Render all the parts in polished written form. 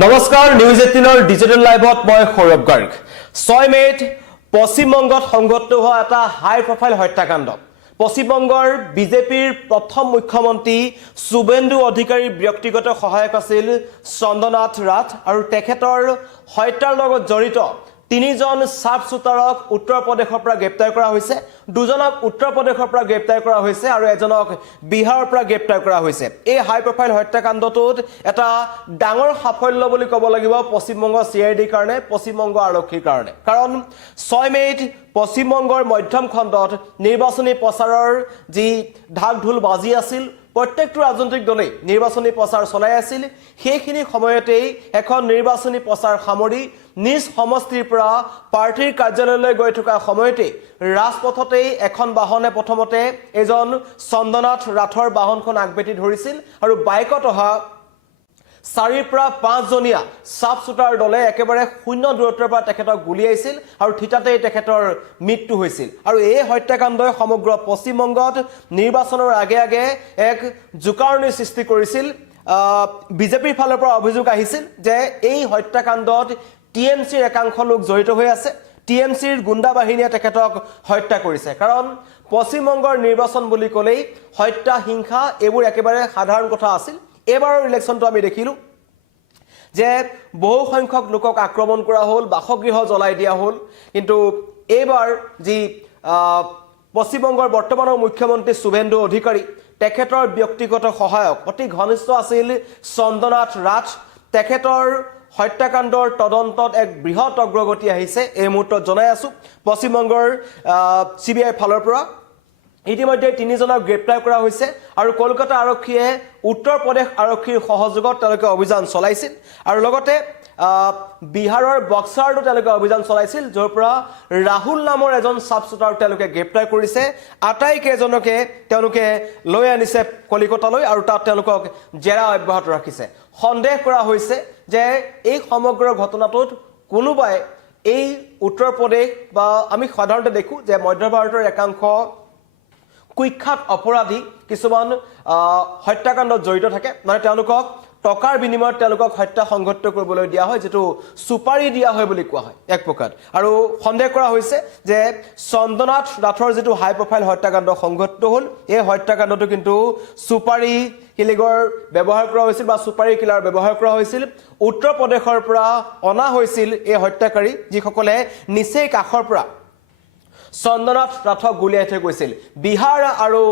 নমস্কাৰ news 18ৰ digital লাইভত মই সৌৰভ গাৰ্গ 6 মেত পশ্চিমবংগত সংঘটিত হোৱা এটা হাই প্ৰফাইল হত্যাকাণ্ড পশ্চিমবংগৰ বিজেপিৰ প্ৰথম মুখ্যমন্ত্ৰী শুভেন্দু অধিকাৰীৰ ব্যক্তিগত সহায়ক আছিল চন্দনাথ ৰাথ আৰু তেখেতৰ হত্যাৰ লগত জড়িত তিনিজন সাব শুটাৰক উত্তৰ প্ৰদেশৰ পৰা গ্ৰেপ্তাৰ কৰা হৈছে দুজনক উত্তৰ প্ৰদেশৰ পৰা গ্ৰেপ্তাৰ কৰা হৈছে আৰু এজনক বিহাৰৰ পৰা গ্ৰেপ্তাৰ কৰা হৈছে এই হাই প্ৰফাইল হত্যাকাণ্ডটোত এটা ডাঙৰ সাফল্য বুলি ক'ব লাগিব পশ্চিমবংগ সিআইডি কাৰণে পশ্চিমবংগ আৰক্ষীৰ কাৰণে কাৰণ 6 মেত পশ্চিমবংগৰ মধ্যম খণ্ডত নিৰ্বাচনী প্ৰচাৰৰ যি ঢাক ঢোল বাজি আছিল প্ৰত্যেকটো ৰাজনৈতিক দলে নিৰ্বাচনী প্ৰচাৰ চলাই আছিল সেইখিনি সময়তেই এখন নিৰ্বাচনী প্ৰচাৰ সামৰি নিজ সমষ্টিৰ পৰা পাৰ্টিৰ কাৰ্যালয়লৈ গৈ থকা সময়তে ৰাজপথতেই এখন বাহনে প্ৰথমতে এজন চন্দনাথ ৰাথৰ বাহনখন আগবেটি ধৰিছিল আৰু বাইকত অহা 4 পৰা 5 জনীয়া সাব শুটাৰ দলে একেবাৰে শূন্য দূৰত্বৰ পৰা তেখেতক গুলিয়াইছিল আৰু ঠিতাতেই তেখেতৰ মৃত্যু হৈছিল আৰু এই হত্যাকাণ্ডই সমগ্ৰ পশ্চিমবংগত নিৰ্বাচনৰ আগে আগে এক জুকাৰণিৰ সৃষ্টি কৰিছিল বিজেপিৰ ফালৰ পৰা অভিযোগ আহিছিল যে এই হত্যাকাণ্ডত টিএমচিৰ একাংশ লোক জড়িত হৈ আছে টিএমচিৰ গুণ্ডা বাহিনীয়ে তেখেতক হত্যা কৰিছে কাৰণ পশ্চিমবংগৰ নিৰ্বাচন বুলি ক'লেই হত্যা হিংসা এইবোৰ একেবাৰে সাধাৰণ কথা আছিল এবাৰৰ ইলেকশনটো আমি দেখিলো যে বহু সংখ্যক লোকক আক্ৰমণ কৰা হল বাসগৃহ জ্বলাই দিয়া হল কিন্তু এবাৰ যি পশ্চিমবংগৰ বৰ্তমানৰ মুখ্যমন্ত্ৰী শুভেন্দু অধিকাৰী তেখেতৰ ব্যক্তিগত সহায়ক অতি ঘনিষ্ঠ আছিল চন্দনাথ ৰাথ তেখেতৰ হত্যাকাণ্ডৰ তদন্তত এক বৃহৎ অগ্ৰগতি আহিছে এই মুহূৰ্তত জনাই আছো পশ্চিমবংগৰ সিবিআই ফালৰ পৰা ইতিমধ্যে তিনিজনক গ্ৰেপ্তাৰ কৰা হৈছে আৰু কলকাতা আৰক্ষীয়ে উত্তৰ প্ৰদেশ আৰক্ষীৰ সহযোগত তেওঁলোকে অভিযান চলাইছিল আৰু লগতে বিহাৰৰ বক্সাৰটো তেওঁলোকে অভিযান চলাইছিল যৰ পৰা ৰাহুল নামৰ এজন সাব শুটাৰক তেওঁলোকে গ্ৰেপ্তাৰ কৰিছে আটাইকেইজনকে তেওঁলোকে লৈ আনিছে কলিকতালৈ আৰু তাত তেওঁলোকক জেৰা অব্যাহত ৰাখিছে সন্দেহ কৰা হৈছে যে এই সমগ্ৰ ঘটনাটোত কোনোবাই এই উত্তৰ প্ৰদেশ বা আমি সাধাৰণতে দেখো যে মধ্য ভাৰতৰ একাংশ কুখ্যাত অপৰাধী কিছুমান হত্যাকাণ্ডত জড়িত থাকে মানে তেওঁলোকক টকাৰ বিনিময়ত তেওঁলোকক হত্যা সংঘটিত কৰিবলৈ দিয়া হয় যেটো সুপাৰি দিয়া হয় বুলি কোৱা হয় এক প্ৰকাৰ আৰু সন্দেহ কৰা হৈছে যে চন্দনাথ ৰাথৰ যেটো হাই প্ৰফাইল হত্যাকাণ্ড সংঘটিত হল এই হত্যাকাণ্ডটো কিন্তু সুপাৰি কিলিগৰ ব্যৱহাৰ কৰা হৈছিল বা সুপাৰি কিলাৰ ব্যৱহাৰ কৰা হৈছিল উত্তৰ প্ৰদেশৰ পৰা অনা হৈছিল এই হত্যাকাৰী যিসকলে নিচেই কাখৰ পৰা চন্দনাথ ৰাথক গুলিয়াই থৈ গৈছিল বিহাৰ আৰু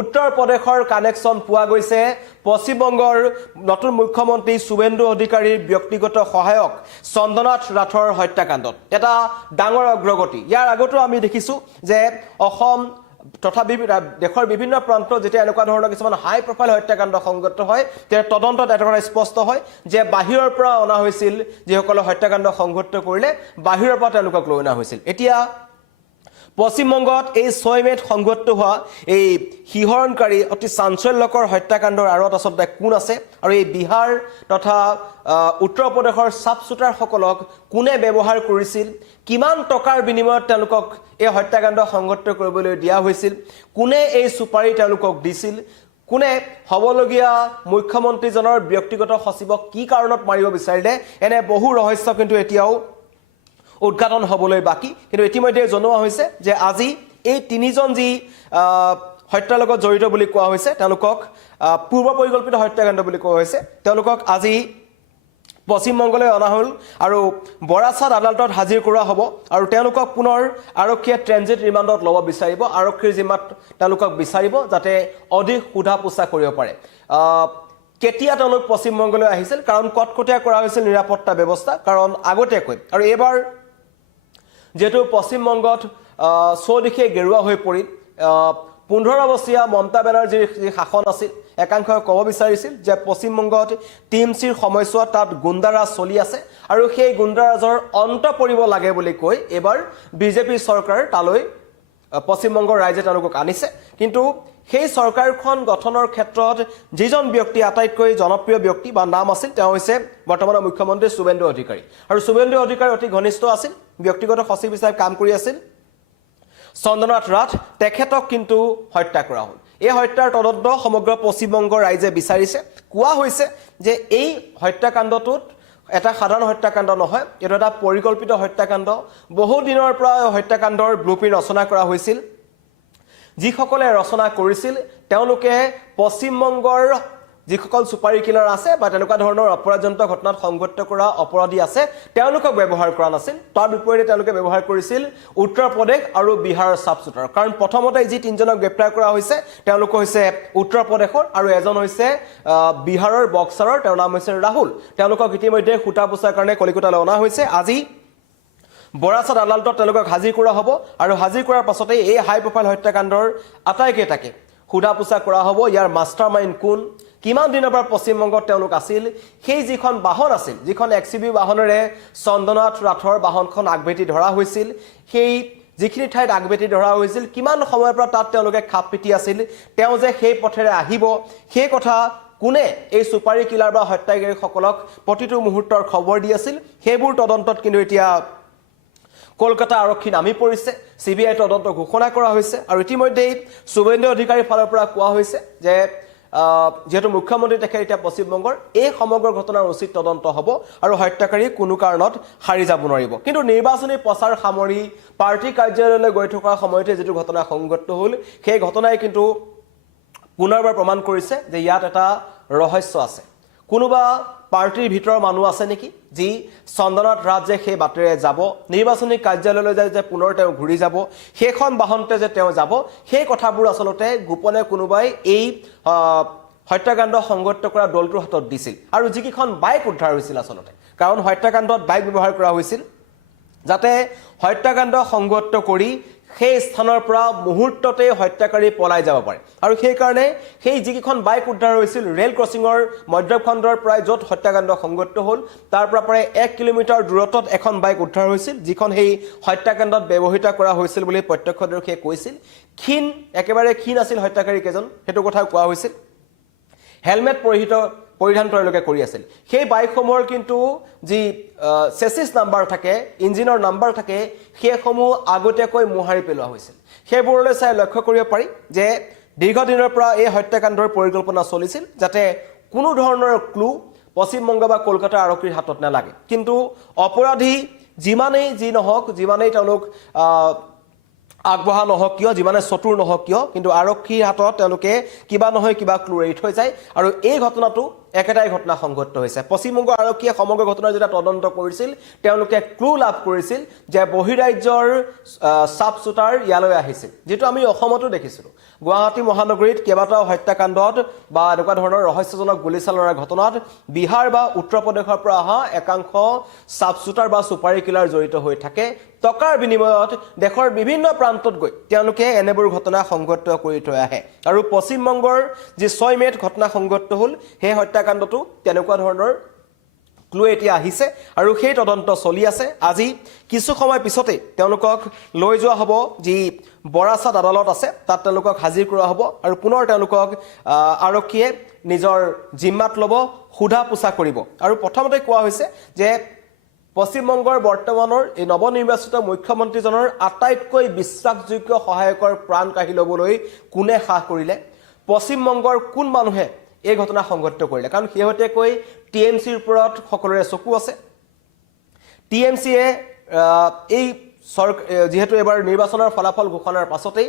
উত্তৰ প্ৰদেশৰ কানেকশন পোৱা গৈছে পশ্চিমবংগৰ নতুন মুখ্যমন্ত্ৰী শুভেন্দু অধিকাৰীৰ ব্যক্তিগত সহায়ক চন্দনাথ ৰাথৰ হত্যাকাণ্ডত এটা ডাঙৰ অগ্ৰগতি ইয়াৰ আগতো আমি দেখিছো যে অসম তথা দেশৰ বিভিন্ন প্ৰান্তত যেতিয়া এনেকুৱা ধৰণৰ কিছুমান হাই প্ৰফাইল হত্যাকাণ্ড সংঘটিত হয় তেতিয়া তদন্তত এটা স্পষ্ট হয় যে বাহিৰৰ পৰা অনা হৈছিল যিসকলে হত্যাকাণ্ড সংঘটিত কৰিলে বাহিৰৰ পৰা তেওঁলোকক লৈ অনা হৈছিল এতিয়া পশ্চিমবংগত এই 6 মেত সংঘটিত হোৱা এই হিহৰণকাৰী অতি চাঞ্চল্যকৰ হত্যাকাণ্ডৰ আঁৰত আচলতে কোন আছে আৰু এই বিহাৰ তথা উত্তৰ প্ৰদেশৰ সাব শুটাৰ সকলক কোনে ব্যৱহাৰ কৰিছিল কিমান টকাৰ বিনিময়ত তেওঁলোকক এই হত্যাকাণ্ড সংঘটিত কৰিবলৈ দিয়া হৈছিল কোনে এই সুপাৰি তেওঁলোকক দিছিল কোনে হবলগীয়া মুখ্যমন্ত্ৰীজনৰ ব্যক্তিগত সচিবক কি কাৰণত মাৰিব বিচাৰিলে এনে বহু ৰহস্য কিন্তু এতিয়াও উদ্ঘাটন হবলৈ বাকি কিন্তু ইতিমধ্যে জনোৱা হৈছে যে আজি এই তিনিজন যি হত্যাৰ লগত জড়িত বুলি কোৱা হৈছে তেওঁলোকক পূৰ্ব পৰিকল্পিত হত্যাকাণ্ড বুলি কোৱা হৈছে তেওঁলোকক আজি পশ্চিমবংগলৈ অনা হল আৰু বৰাছাত আদালতত হাজিৰ কৰা হ'ব আৰু তেওঁলোকক পুনৰ আৰক্ষীয়ে ট্ৰেনজিট ৰিমাণ্ডত ল'ব বিচাৰিব আৰক্ষীৰ জিম্মাত তেওঁলোকক বিচাৰিব যাতে অধিক সোধা পোছা কৰিব পাৰে কেতিয়া তেওঁলোক পশ্চিমবংগলৈ আহিছিল কাৰণ কটকটীয়া কৰা হৈছিল নিৰাপত্তা ব্যৱস্থা কাৰণ আগতীয়াকৈ আৰু এবাৰ যেটো পশ্চিমবংগত সৌদিখে গেৰুৱা হৈ পৰিল 15 বছৰীয়া মমতা বেনাৰ্জীৰ যি শাসন আছিল একাংশই ক'ব বিচাৰিছিল যে পশ্চিমবংগত টিএমচিৰ সময়ছোৱা তাত গুণ্ডাৰাজ চলি আছে আৰু সেই গুণ্ডাৰাজৰ অন্ত পৰিব লাগে বুলি কৈ এবাৰ বিজেপি চৰকাৰ তালৈ পশ্চিমবংগৰ ৰাইজে তেওঁলোকক আনিছে কিন্তু সেই চৰকাৰখন গঠনৰ ক্ষেত্ৰত যিজন ব্যক্তি আটাইতকৈ জনপ্ৰিয় ব্যক্তি বা নাম আছিল তেওঁ হৈছে বৰ্তমানৰ মুখ্যমন্ত্ৰী শুভেন্দু অধিকাৰী আৰু শুভেন্দু অধিকাৰী অতি ঘনিষ্ঠ আছিল ব্যক্তিগত সচিব হিচাপে কাম কৰি আছিল চন্দনাথ ৰাথ তেখেতক কিন্তু হত্যা কৰা হল এই হত্যাৰ তদন্ত সমগ্ৰ পশ্চিমবংগৰ ৰাইজে বিচাৰিছে কোৱা হৈছে যে এই হত্যাকাণ্ডটোত এটা সাধাৰণ হত্যাকাণ্ড নহয়, এইটো এটা পৰিকল্পিত হত্যাকাণ্ড। বহু দিনৰ পৰা হত্যাকাণ্ডৰ ব্লুপ্ৰিণ্ট ৰচনা কৰা হৈছিল। যিসকলে ৰচনা কৰিছিল তেওঁলোকে পশ্চিমবংগৰ যিসকল সুপাৰী কিলাৰ আছে বা তেনেকুৱা ধৰণৰ অপৰাধজনিত ঘটনাত সংঘটিত কৰা অপৰাধী আছে তেওঁলোকক ব্যৱহাৰ কৰা নাছিল। তাৰ বিপৰীতে তেওঁলোকে ব্যৱহাৰ কৰিছিল উত্তৰ প্ৰদেশ আৰু বিহাৰৰ চাব শ্বুটাৰ। কাৰণ প্ৰথমতে যি তিনিজনক গ্ৰেপ্তাৰ কৰা হৈছে তেওঁলোক হৈছে উত্তৰ প্ৰদেশৰ আৰু এজন হৈছে বিহাৰৰ বক্সাৰৰ, তেওঁৰ নাম হৈছে ৰাহুল। তেওঁলোকক ইতিমধ্যে খুটা পোছাৰ কাৰণে কলিকতালৈ অনা হৈছে। আজি বৰাছাত আদালতত তেওঁলোকক হাজিৰ কৰা হ'ব আৰু হাজিৰ কৰাৰ পাছতে এই হাই প্ৰফাইল হত্যাকাণ্ডৰ আটাইকেইটাকে সোধা পোছা কৰা হ'ব। ইয়াৰ মাষ্টাৰ মাইণ্ড কোন, কিমান দিনৰ পৰা পশ্চিমবংগত তেওঁলোক আছিল, সেই যিখন বাহন আছিল, যিখন XUV বাহনেৰে চন্দ্ৰনাথ ৰাথৰ বাহনখন আগভেটি ধৰা হৈছিল, সেই যিখিনি ঠাইত আগভেটি ধৰা হৈছিল কিমান সময়ৰ পৰা তাত তেওঁলোকে খাপ পিটি আছিল, তেওঁ যে সেই পথেৰে আহিব সেই কথা কোনে এই সুপাৰী কিলাৰ বা হত্যাকাৰীসকলক প্ৰতিটো মুহূৰ্তৰ খবৰ দি আছিল, সেইবোৰ তদন্তত কিন্তু এতিয়া কলকাতা আৰক্ষী নামি পৰিছে। CBI তদন্ত ঘোষণা কৰা হৈছে আৰু ইতিমধ্যেই শুভেন্দু অধিকাৰীৰ ফালৰ পৰা কোৱা হৈছে যে যেহেতু মুখ্যমন্ত্ৰী তেখেত এতিয়া পশ্চিমবংগৰ, এই সমগ্ৰ ঘটনাৰ উচিত তদন্ত হ'ব আৰু হত্যাকাৰী কোনো কাৰণত সাৰি যাব নোৱাৰিব। কিন্তু নিৰ্বাচনী প্ৰচাৰ সামৰি পাৰ্টি কাৰ্যালয়লৈ গৈ থকাৰ সময়তে যিটো ঘটনা সংঘটিত হ'ল, সেই ঘটনাই কিন্তু পুনৰবাৰ প্ৰমাণ কৰিছে যে ইয়াত এটা ৰহস্য আছে। কোনোবা পাৰ্টিৰ ভিতৰৰ মানুহ আছে নেকি যি চন্দ্ৰনাথ ৰাজ যে সেই বাটেৰে যাব, নিৰ্বাচনী কাৰ্যালয়লৈ যায় যে পুনৰ তেওঁ ঘূৰি যাব, সেইখন বাহনতে যে তেওঁ যাব, সেই কথাবোৰ আচলতে গোপনে কোনোবাই এই হত্যাকাণ্ড সংঘটিত কৰা দলটোৰ হাতত দিছিল। আৰু যিকেইখন বাইক উদ্ধাৰ হৈছিল আচলতে, কাৰণ হত্যাকাণ্ডত বাইক ব্যৱহাৰ কৰা হৈছিল যাতে হত্যাকাণ্ড সংঘটিত কৰি সেই স্থানৰ পৰা মুহূৰ্ততে হত্যাকাৰী পলাই যাব পাৰে। আৰু সেইকাৰণে সেই যিকেইখন বাইক উদ্ধাৰ হৈছিল ৰেল ক্ৰছিঙৰ মধ্যখণ্ডৰ প্ৰায় য'ত হত্যাকাণ্ড সংঘটিত হ'ল তাৰ পৰা প্ৰায় 1 কিলোমিটাৰ দূৰত্বত এখন বাইক উদ্ধাৰ হৈছিল, যিখন সেই হত্যাকাণ্ডত ব্যৱহৃত কৰা হৈছিল বুলি প্ৰত্যক্ষদৰ্শীয়ে কৈছিল। একেবাৰে ক্ষীণ আছিল হত্যাকাৰী কেইজন, সেইটো কথা কোৱা হৈছিল। হেলমেট পৰিধান তেওঁলোকে কৰি আছিল। সেই বাইকসমূহৰ কিন্তু যি চেচিছ নাম্বাৰ থাকে, ইঞ্জিনৰ নাম্বাৰ থাকে, সেইসমূহ আগতীয়াকৈ মোহাৰি পেলোৱা হৈছিল। সেইবোৰলৈ চাই লক্ষ্য কৰিব পাৰি যে দীৰ্ঘদিনৰ পৰা এই হত্যাকাণ্ডৰ পৰিকল্পনা চলিছিল যাতে কোনো ধৰণৰ ক্লু পশ্চিমবংগ বা কলকাতা আৰক্ষীৰ হাতত নালাগে। কিন্তু অপৰাধী যিমানেই যি নহওক, যিমানেই তেওঁলোক আগবঢ়া নহওক কিয়, যিমানে চতুৰ নহওক কিয়, কিন্তু আৰক্ষীৰ হাতত তেওঁলোকে কিবা নহয় কিবা ক্লু এৰি থৈ যায়। আৰু এই ঘটনাটো একেটাই ঘটনা সংঘটিত হৈছে। পশ্চিমবংগ আৰক্ষীয়ে সমগ্ৰ ঘটনাৰ যেতিয়া তদন্ত কৰিছিল তেওঁলোকে ক্লু লাভ কৰিছিল যে বহিৰাজ্যৰ চাব শ্বুটাৰ ইয়ালৈ আহিছিল, যিটো আমি অসমতো দেখিছিলোঁ। গুৱাহাটী মহানগৰীত কেইবাটাও হত্যাকাণ্ডত বা এনেকুৱা ধৰণৰ ৰহস্যজনক গুলীচালনাৰ ঘটনাত বিহাৰ বা উত্তৰ প্ৰদেশৰ পৰা অহা একাংশ চাব শ্বুটাৰ বা সুপাৰী কিলাৰ জড়িত হৈ থাকে। টকাৰ বিনিময়ত দেশৰ বিভিন্ন প্ৰান্তত গৈ তেওঁলোকে এনেবোৰ ঘটনা সংঘটিত কৰি থৈ আহে। আৰু পশ্চিমবংগৰ যি 6 মে'ত ঘটনা সংঘটিত হ'ল, সেই হত্যাকাণ্ডটো তেনেকুৱা ধৰণৰ ক্লু এতিয়া আহিছে আৰু সেই তদন্ত চলি আছে। আজি কিছু সময় পিছতে তেওঁলোকক লৈ যোৱা হ'ব যি বৰাছাত আদালত আছে, তাত তেওঁলোকক হাজিৰ কৰা হ'ব আৰু পুনৰ তেওঁলোকক আৰক্ষীয়ে নিজৰ জিম্মাত ল'ব, সোধা পোছা কৰিব। আৰু প্ৰথমতে কোৱা হৈছে যে পশ্চিমবংগৰ বৰ্তমানৰ এই নৱনিৰ্বাচিত মুখ্যমন্ত্ৰীজনৰ আটাইতকৈ বিশ্বাসযোগ্য সহায়কৰ প্ৰাণ কাঢ়ি ল'বলৈ কোনে সাহ কৰিলে, পশ্চিমবংগৰ কোন মানুহে এই ঘটনা সংঘটিত কৰিলে। কাৰণ শেহতীয়াকৈ TMCৰ ওপৰত সকলোৰে চকু আছে। TMCয়ে এই যিহেতু এবাৰ নিৰ্বাচনৰ ফলাফল ঘোষণাৰ পাছতেই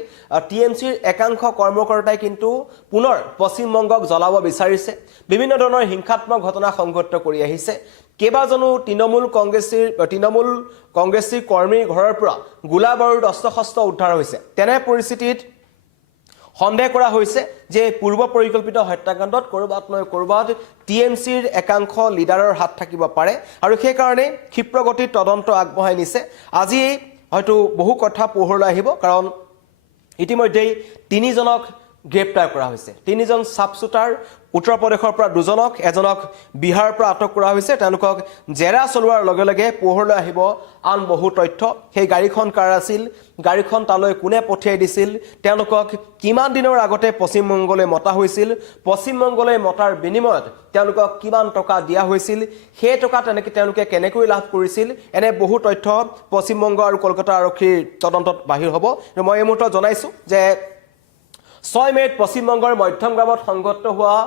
TMCৰ একাংশ কৰ্মকৰ্তাই কিন্তু পুনৰ পশ্চিমবংগক জ্বলাব বিচাৰিছে, বিভিন্ন ধৰণৰ হিংসাত্মক ঘটনা সংঘটিত কৰি আহিছে। কেইবাজনো তৃণমূল কংগ্ৰেছী কৰ্মীৰ ঘৰৰ পৰা গোলা বাৰুদ অস্ত্ৰ শস্ত্ৰ উদ্ধাৰ হৈছে। তেনে পৰিস্থিতিত সন্দেহ কৰা হৈছে যে পূৰ্ব পৰিকল্পিত হত্যাকাণ্ডত ক'ৰবাত নহয় ক'ৰবাত TMCৰ একাংশ লিডাৰৰ হাত থাকিব পাৰে আৰু সেইকাৰণে ক্ষিপ্ৰগতিত তদন্ত আগবঢ়াই নিছে। আজি হয়তো বহু কথা পোহৰলৈ আহিব, কাৰণ ইতিমধ্যেই 3জনক গ্ৰেপ্তাৰ কৰা হৈছে। 3জন চাব শ্বুটাৰ, উত্তৰ প্ৰদেশৰ পৰা 2জনক, এজনক বিহাৰৰ পৰা আটক কৰা হৈছে। তেওঁলোকক জেৰা চলোৱাৰ লগে লগে পোহৰলৈ আহিব আন বহু তথ্য। সেই গাড়ীখন কাৰ আছিল, গাড়ীখন তালৈ কোনে পঠিয়াই দিছিল, তেওঁলোকক কিমান দিনৰ আগতে পশ্চিমবংগলৈ মতা হৈছিল, পশ্চিমবংগলৈ মতাৰ বিনিময়ত তেওঁলোকক কিমান টকা দিয়া হৈছিল, সেই টকা তেওঁলোকে কেনেকৈ লাভ কৰিছিল, এনে বহু তথ্য পশ্চিমবংগ আৰু কলকাতা আৰক্ষীৰ তদন্তত বাহিৰ হ'ব। মই এই মুহূৰ্তত জনাইছোঁ যে 6 মে'ত পশ্চিমবংগৰ মধ্যমগ্ৰামত সংঘটিত হোৱা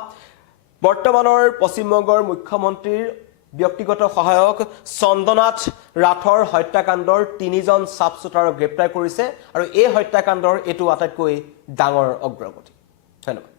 বৰ্তমানৰ পশ্চিমবংগৰ মুখ্যমন্ত্ৰীৰ ব্যক্তিগত সহায়ক চন্দনাথ ৰাথৰ হত্যাকাণ্ডৰ 3জন চাব শ্বুটাৰক গ্ৰেপ্তাৰ কৰিছে আৰু এই হত্যাকাণ্ডৰ এটো আটাইতকৈ ডাঙৰ অগ্ৰগতি। ধন্যবাদ।